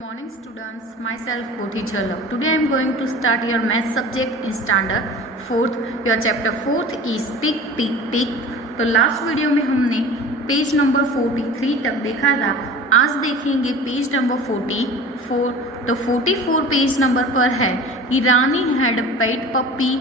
Morning students, myself Koti Chalak. Today I am going to start your math subject in standard 4th. Your chapter 4th is tick tick tick. तो last video में हमने page number 43 तक देखा था. आज देखेंगे page number 44. तो 44 page number पर है कि Rani had pet puppy.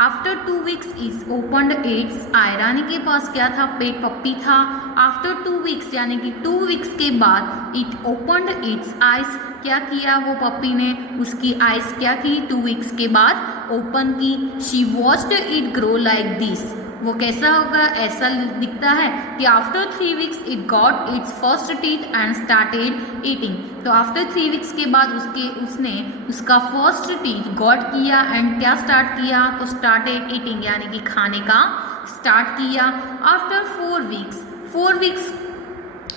After 2 weeks is opened its eye. Rani के पास क्या था? पेट पप्पी था. आफ्टर 2 weeks यानी कि 2 weeks के बाद इट ओपनड इट्स आइज. क्या किया वो पप्पी ने? उसकी आइज क्या की? 2 weeks के बाद ओपन की. She watched it grow like this. वो कैसा होगा? ऐसा दिखता है कि after 3 weeks it got its first teeth and started eating. तो आफ्टर 3 weeks के बाद उसने उसका फर्स्ट टीथ गॉट किया एंड क्या स्टार्ट किया? तो स्टार्टेड ईटिंग यानी कि खाने का स्टार्ट किया. आफ्टर 4 weeks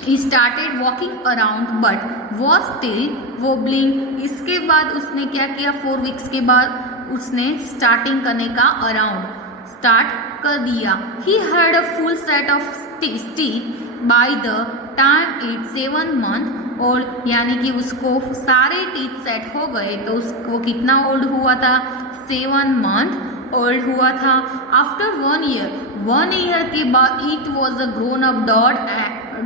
ही started walking around but was still wobbling. इसके बाद उसने क्या किया? 4 weeks के बाद उसने स्टार्टिंग करने का अराउंड स्टार्ट कर दिया. He had a full set of teeth by the time it 7 month old. यानी कि उसको सारे टीथ सेट हो गए तो उसको कितना ओल्ड हुआ था? 7 month ओल्ड हुआ था. आफ्टर 1 year के बाद it was a grown up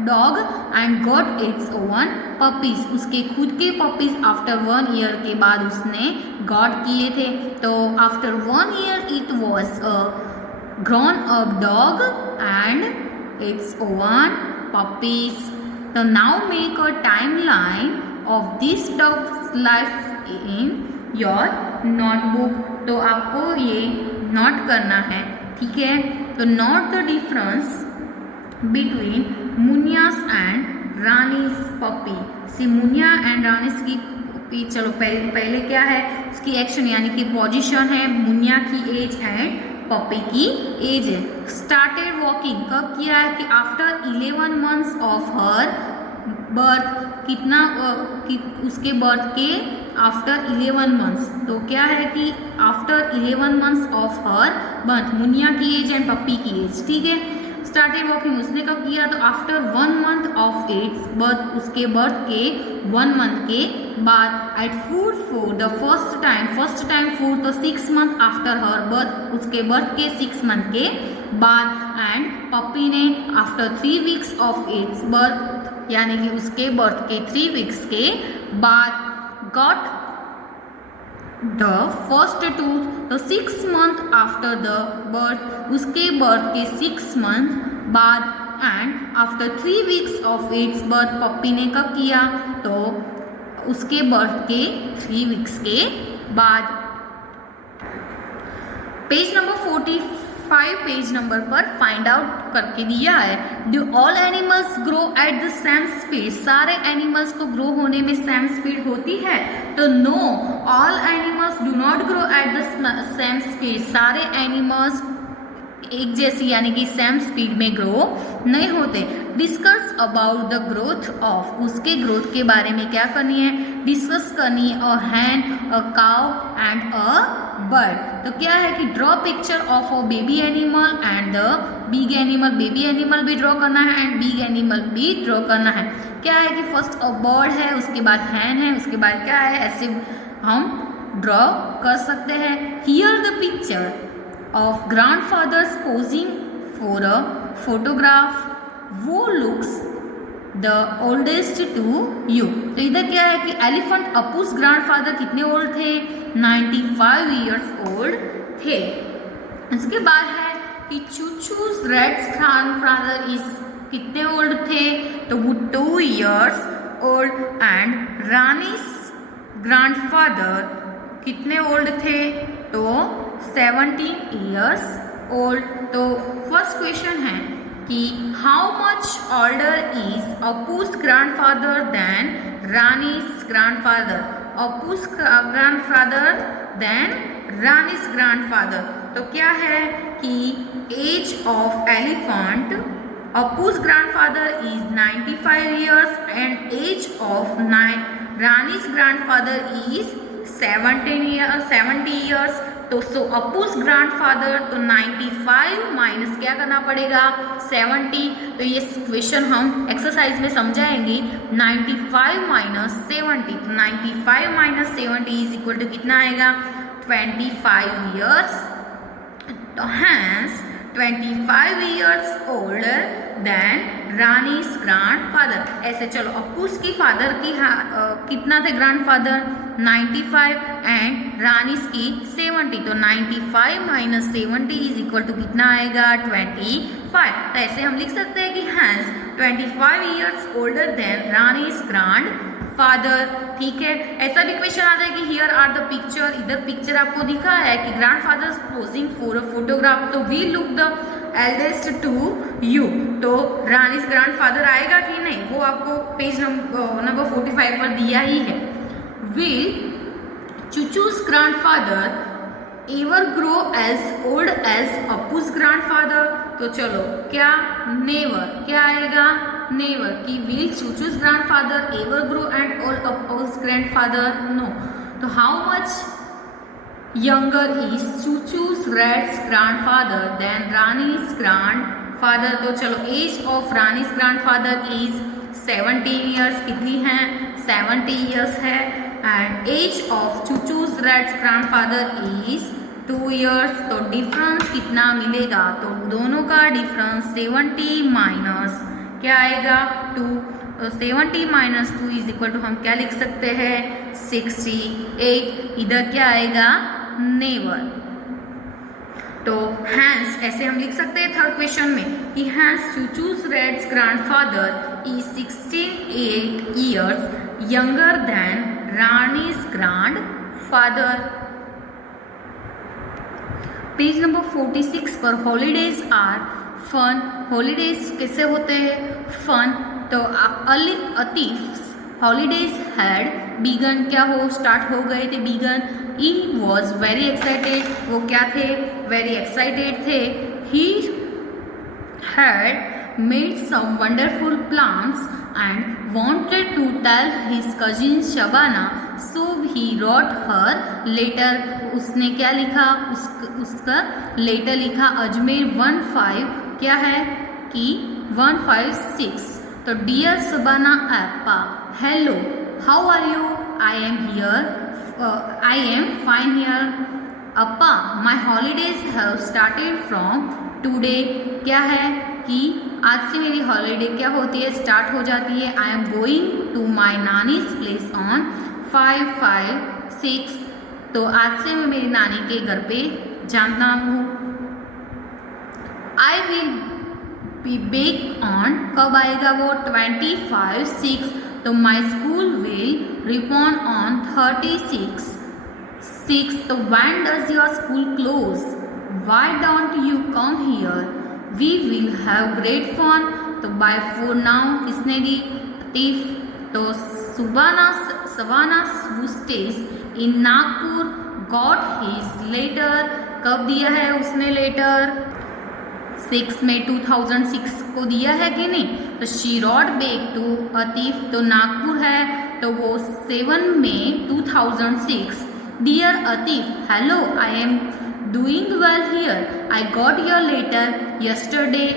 dog and got its own puppies. उसके खुद के पपीज आफ्टर 1 year के बाद उसने गॉट किए थे. तो after 1 year it was a grown up dog and its own puppies. So now make a timeline of this dog's life in your notebook. तो आपको ये नोट करना है, ठीक है? तो note the difference between Munia's and Rani's puppy. See Munia and Rani's की puppy. चलो पहले क्या है? उसकी एक्शन यानी कि पोजीशन है. मुनिया की एज एंड पपी की एज है. स्टार्टेड वॉकिंग कब किया है? कि after 11 months of her birth. कितना उसके बर्थ के आफ्टर 11 months. तो क्या है कि after 11 months of her birth. Muniya की एज एंड पप्पी की एज, ठीक है? स्टार्टेड वॉकिंग उसने कब किया? तो after 1 month of its birth. उसके बर्थ के 1 month के बाद. Ate food for the first time food तो 6 month आफ्टर हर बर्थ. उसके बर्थ के 6 month के बाद. एंड पप्पी ने after 3 weeks of its birth यानी कि उसके बर्थ के 3 weeks के बाद गॉट द फर्स्ट टूथ. तो 6 month आफ्टर द बर्थ. उसके बर्थ के 6 month बाद. And after 3 weeks of its birth puppy ने कब किया? तो उसके बर्थ के 3 weeks के बाद. पेज नंबर 45 पेज नंबर पर फाइंड आउट करके दिया है. Do all animals grow at the same speed. सारे एनिमल्स को ग्रो होने में सेम स्पीड होती है? तो no, all animals do not grow at the same speed. सारे एनिमल्स एक जैसी यानी कि सेम स्पीड में ग्रो नहीं होते. Discuss about the growth of. उसके ग्रोथ के बारे में क्या करनी है? डिस्कस करनी है. A hen, a cow and a bird. तो क्या है कि draw picture of a baby animal and the big animal. Baby animal भी ड्रॉ करना है एंड बिग एनिमल भी ड्रॉ करना है. क्या है कि फर्स्ट अ बर्ड है, उसके बाद हैन है, उसके बाद क्या है? ऐसे हम ड्रॉ कर सकते हैं. Here the picture of grandfathers posing for a photograph. वो looks the oldest to you. तो इधर क्या है कि एलिफेंट अपूस ग्रैंडफादर कितने ओल्ड थे? 95 years ओल्ड थे. इसके बाद है कि चूचूस रेड्स ग्रैंडफादर इज कितने ओल्ड थे? तो वो 2 years old. And Rani's grandfather कितने ओल्ड थे? तो 17 years ओल्ड. तो फर्स्ट क्वेश्चन है कि how much older is Appu's grandfather than Rani's grandfather. Appu's grandfather than Rani's grandfather. तो क्या है कि age of elephant Appu's grandfather is 95 years and age of Rani's grandfather is 70 years. तो सो अपूस ग्रैंडफादर, तो 95 माइनस क्या करना पड़ेगा 70। तो ये क्वेश्चन हम एक्सरसाइज में समझाएंगे। 95 माइनस 70, तो 95 माइनस 70 इज इक्वल टू कितना आएगा 25 ईयर्स। तो hence 25 years older than Rani's grandfather. ऐसे चलो अपूस की फादर की कितना थे ग्रैंडफादर 95 एंड रानीज की 70। तो 95 माइनस 70 इज इक्वल टू कितना आएगा 25। तो ऐसे हम लिख सकते हैं कि hence 25 years older than Rani's grandfather. ठीक है, ऐसा भी क्वेश्चन आता है कि हियर आर द पिक्चर, इधर पिक्चर आपको दिखा है कि grandfather posing for a photograph. तो we look the eldest to you. तो रानीज ग्रैंडफादर आएगा कि नहीं वो आपको पेज नंबर 45 पर दिया ही है। Will Chuchu's grandfather ever grow as old as Appu's grandfather? तो चलो क्या never क्या आएगा never कि will Chuchu's grandfather ever grow and old Appu's grandfather? No. तो how much younger is Chuchu's grandfather than Rani's grandfather? तो चलो age of Rani's grandfather is 70 years। कितनी है 70 years है। And age of Chuchu's grandfather is 2 years। तो difference कितना मिलेगा तो दोनों का डिफरेंस 70 माइनस क्या आएगा 2। तो 70 माइनस 2 इज इक्वल टू हम क्या लिख सकते हैं 68। इधर क्या आएगा नेवर। तो हैंस ऐसे हम लिख सकते हैं थर्ड क्वेश्चन में कि hence Chuchu's grandfather is 68 years younger than Rani's grandfather. Page number 46 पर हॉलीडेज आर फन। हॉलीडेज कैसे होते हैं फन। तो अतीफ हॉलीडेज हैड बिगन क्या हो स्टार्ट हो गए थे began. He was very excited, वो क्या थे वेरी एक्साइटेड थे। He had made some wonderful plans and wanted to tell his cousin Shabana, so he wrote her letter। उसने क्या लिखा उसका लेटर लिखा अजमेर 15 क्या है कि 156। तो डियर Shabana appa, hello, how are you? I am here, I am fine here। appa, my holidays have started from today। क्या है कि आज से मेरी हॉलीडे क्या होती है स्टार्ट हो जाती है। I am going to my Nani's place on 556। तो आज से मैं मेरी नानी के घर पे जाना हूँ। I will be back on कब आएगा वो 25/6। तो my school will report on 36/6। तो when does your school close? Why don't you come here? We will have great fun। तो by for now किसने दी अतीफ। तो Savana who stays in Nagpur got his letter। कब दिया है उसने लेटर 6 में 2006 को दिया है कि नहीं। तो she wrote back to Atif, तो नागपुर है तो वो 7 में 2006। Dear Atif, hello, I am doing well here। I got your letter yesterday।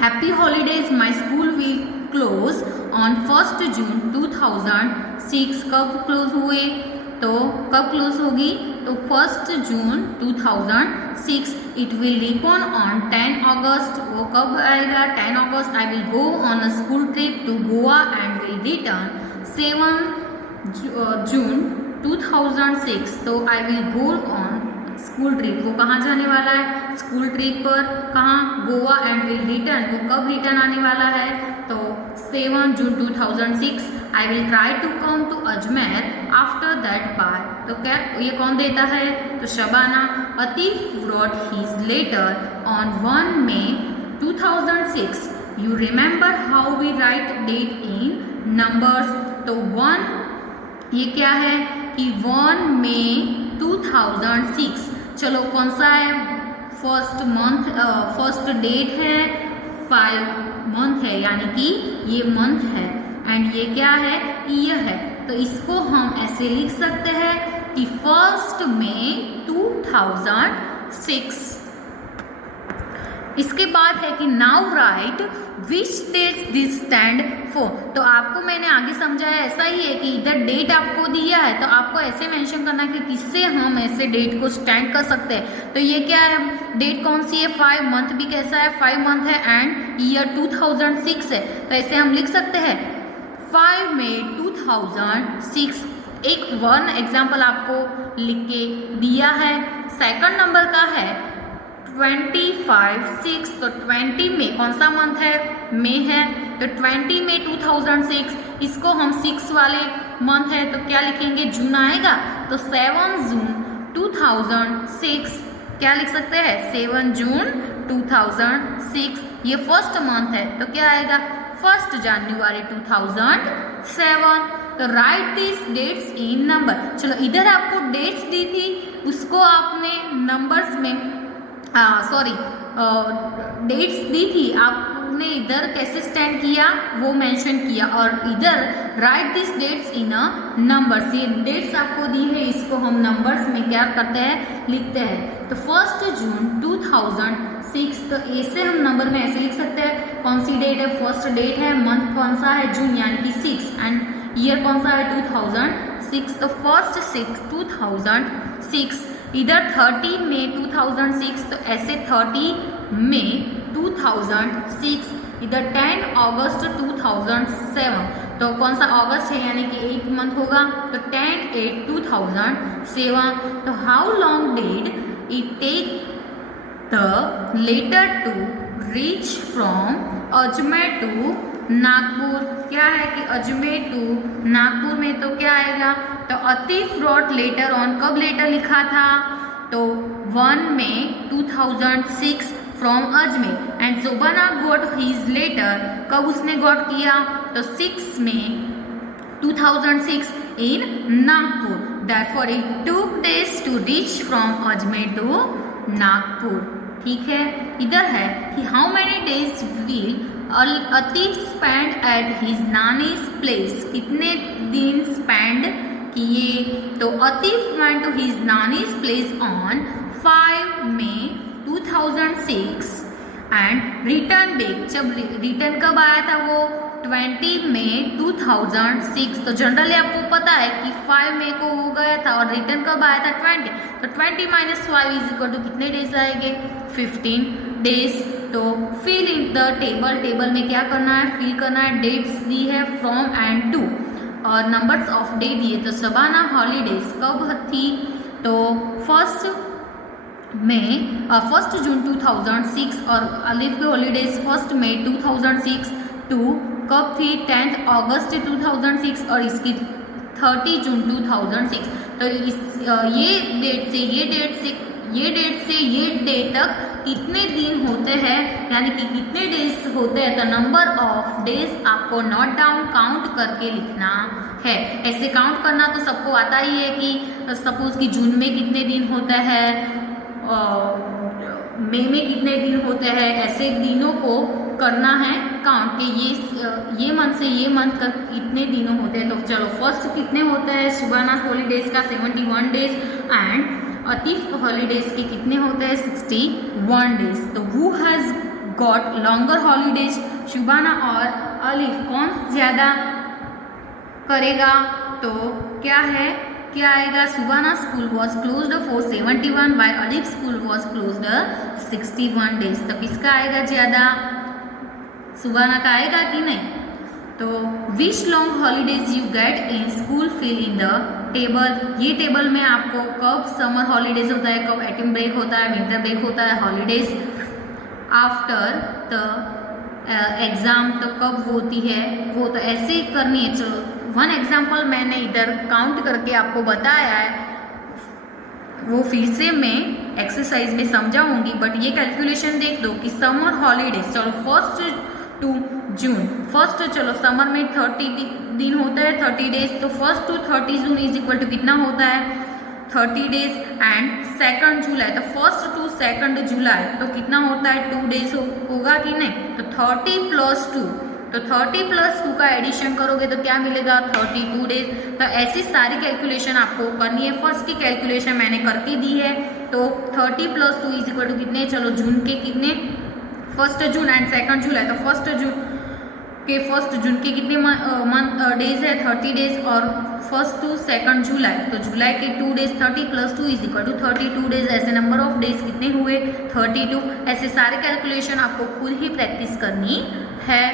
Happy holidays। My school will close on 1st June 2006। कब क्लोज हुए तो कब क्लोज होगी तो 1st June 2006। It will reopen on 10 August। वो कब आएगा 10 August। I will go on a school trip to Goa and will return 7 June 2006। तो I will go on school trip, वो कहाँ जाने वाला है स्कूल ट्रिप पर, कहाँ गोवा एंड विल रिटर्न, वो कब रिटर्न आने वाला है तो 7 June 2006। I will try to come to Ajmer after that bye. तो क्या ये कौन देता है तो Shabana. Atif wrote his letter on 1 May 2006। You remember how we write date in numbers। तो 1 ये क्या है कि 1 May 2006। चलो कौन सा है फर्स्ट मंथ फर्स्ट डेट है 5 मंथ है यानी कि ये मंथ है एंड ये क्या है ईयर है। तो इसको हम ऐसे लिख सकते हैं कि 1 मई 2006। इसके बाद है कि now write which dates this stand for. तो आपको मैंने आगे समझाया ऐसा ही है कि इधर डेट आपको दिया है तो आपको ऐसे मेंशन करना है कि किससे हम ऐसे डेट को स्टैंड कर सकते हैं। तो ये क्या है, डेट कौन सी है, 5 मंथ भी कैसा है, 5 मंथ है एंड ईयर 2006 है। तो ऐसे हम लिख सकते हैं 5 मई 2006। एक 1 एग्जाम्पल आपको लिख के दिया है। सेकंड नंबर का है 25/6। तो 20 में कौन सा मंथ है, मई है, तो 20 मई 2006। इसको हम 6 वाले मंथ है तो क्या लिखेंगे, जून आएगा। तो 7 जून 2006 क्या लिख सकते हैं, 7 जून 2006। ये फर्स्ट मंथ है तो क्या आएगा, 1 जनवरी 2007। तो write this dates in number. चलो इधर आपको डेट्स दी थी उसको आपने नंबर्स में डेट्स दी थी, आपने इधर कैसे स्टैंड किया वो मेंशन किया, और इधर write this dates in a numbers. ये डेट्स आपको दी है इसको हम नंबर्स में क्या करते हैं, लिखते हैं। तो 1 जून 2006। तो ऐसे हम नंबर में ऐसे लिख सकते हैं, कौन सी डेट है, फर्स्ट डेट है, मंथ कौन सा है, जून यानी कि 6 एंड ईयर कौन सा है, 2006। तो 1 6 2006। इधर 30 मई 2006 तो ऐसे 30 मई 2006। इधर 10 अगस्त 2007। तो कौन सा अगस्त है यानी कि 8 मंथ होगा, तो 10/8/2007। तो how long did it take the letter to reach from Ajmer to Nagpur. क्या है कि अजमेर टू नागपुर में तो क्या आएगा, तो अतीफ रॉट लेटर ऑन, कब लेटर लिखा था, तो 1 मई 2006 from Ajmer and Shabana got his letter, कब उसने गॉट किया, तो 6 मई 2006 in Nagpur. Therefore it took days to reach from Ajmer to Nagpur. ठीक है, इधर है कि how many days will Atif spend at his nani's place. कितने दिन स्पेंड किए, तो Atif went to his nani's place on 5 May 2006 and return back. जब रिटर्न कब आया था वो, 20 मई 2006। तो जनरली आपको पता है कि 5 मई को हो गया था और रिटर्न कब आया था, 20। तो 20 - 5 = कितने डेज आएंगे, 15 डेज। तो fill in the table, table में क्या करना है, फिल करना है। डेट्स दी है फ्रॉम एंड टू और नंबर्स ऑफ डे दिए। तो शबाना हॉलीडेज कब थी, तो 1 जून 2006 और अलीफ की हॉलीडेज 1 मई 2006 टू कब थी, 10 अगस्त 2006 और इसकी 30 जून 2006। तो ये डेट से ये डेट तक कितने दिन होते हैं, यानी कि कितने डेज होते हैं। तो नंबर ऑफ डेज आपको नोट डाउन काउंट करके लिखना है। ऐसे काउंट करना तो सबको आता ही है कि सपोज कि जून में कितने दिन होते हैं, मई में कितने दिन होते हैं, ऐसे दिनों को करना है काउंट कि ये मंथ से ये मंथ का कितने दिनों होते हैं। तो चलो फर्स्ट कितने होते हैं, सुबाना हॉलीडेज का 71 डेज एंड अतीफ हॉलीडेज के कितने होते हैं, 61 डेज। तो who has got longer holidays, Shabana और अलीफ, कौन ज़्यादा करेगा, तो क्या है, क्या आएगा, Shabana school was closed for 71 by Atif school was closed 61 days. तो किसका आएगा ज़्यादा, सुबाना का आएगा कि नहीं। तो which long holidays you get in school, fill in the table. ये टेबल में आपको कब समर हॉलीडेज होता है, कब ऑटम ब्रेक होता है, विंटर ब्रेक होता है, हॉलीडेज आफ्टर द एग्ज़ाम तो कब होती है वो, तो ऐसे ही करनी है। चलो 1 एग्जाम्पल मैंने इधर काउंट करके आपको बताया है, वो फिर से मैं एक्सरसाइज में समझाऊंगी, बट ये कैलकुलेशन देख दो कि समर हॉलीडेज, चलो 1 टू जून, चलो समर में 30 दिन होता है, 30 डेज। तो 1 to 30 जून = कितना होता है, 30 डेज एंड 2 जुलाई, तो 1 to 2 जुलाई तो कितना होता है, 2 डेज होगा कि नहीं। तो 30 + 2 तो 30 प्लस 2 का एडिशन करोगे तो क्या मिलेगा 32 डेज। तो ऐसी सारी कैलकुलेशन आपको करनी है। फर्स्ट की कैलकुलेशन मैंने करके दी है, तो 30 प्लस 2 इज इक्वल टू कितने, चलो जून के कितने, 1 जून एंड 2 जुलाई, तो 1 जून के कितने मंथ डेज है 30 डेज, और 1 to 2 जुलाई, तो जुलाई के 2 days 30 plus 2 is equal to 32 days. ऐसे नंबर ऑफ डेज कितने हुए 32। ऐसे सारे कैलकुलेशन आपको खुद ही प्रैक्टिस करनी है।